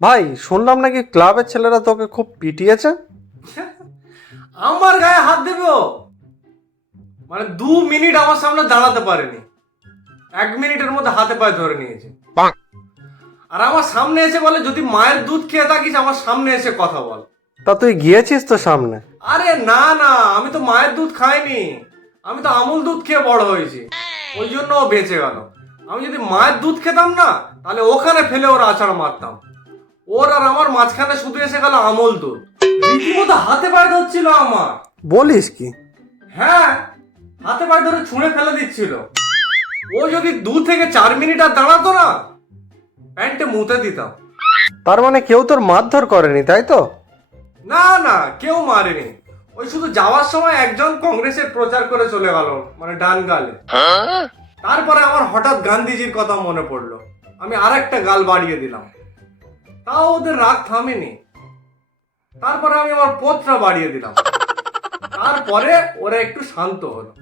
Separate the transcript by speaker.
Speaker 1: ভাই শুনলাম নাকি ক্লাবের ছেলেরা তোকে খুব পিটিয়েছে?
Speaker 2: আমার গায়ে হাত দেবে? ও মানে দু মিনিট আমার সামনে দাঁড়াতে পারেনি। এক মিনিটের মধ্যে হাতে পায়ে ধরে নিয়েছে। আর আমার সামনে এসে বলে যদি মায়ের দুধ খেয়ে থাকিস আমার সামনে এসে কথা বল।
Speaker 1: তা তুই গিয়েছিস তো সামনে?
Speaker 2: আরে না না আমি তো মায়ের দুধ খাইনি। আমি তো আমুল দুধ খেয়ে বড় হয়েছি। ওই জন্য ও বেঁচে গেল। আমি যদি মায়ের দুধ খেতাম না তাহলে ওখানে ফেলে ওর আছাড় মারতাম। ওর আর আমার মাঝখানে শুধু এসে গেল আমুল দুধ রীতিমতো হাতে পায়ে ধরছিল আমার।
Speaker 1: বলিস কি?
Speaker 2: হ্যাঁ হাতে পায়ে ধরে ছুঁড়ে ফেলে দিচ্ছিল। ও যদি দু থেকে চার মিনিট আর দাঁড়াতো না প্যান্টে মুতে দিতাম।
Speaker 1: তার মানে কেউ তোর মারধর করেনি তাই তো?
Speaker 2: না না কেউ মারেনি। ওই শুধু যাওয়ার সময় একজন কংগ্রেসের প্রচার করে চলে গেল মানে ডান গালে। তারপরে আমার হঠাৎ গান্ধীজির কথা মনে পড়ল। আমি আরেকটা গাল বাড়িয়ে দিলাম। তাও ওদের রাগ থামেনি। তারপরে আমি আমার পথটা বাড়িয়ে দিলাম। তারপরে ওরা একটু শান্ত হলো।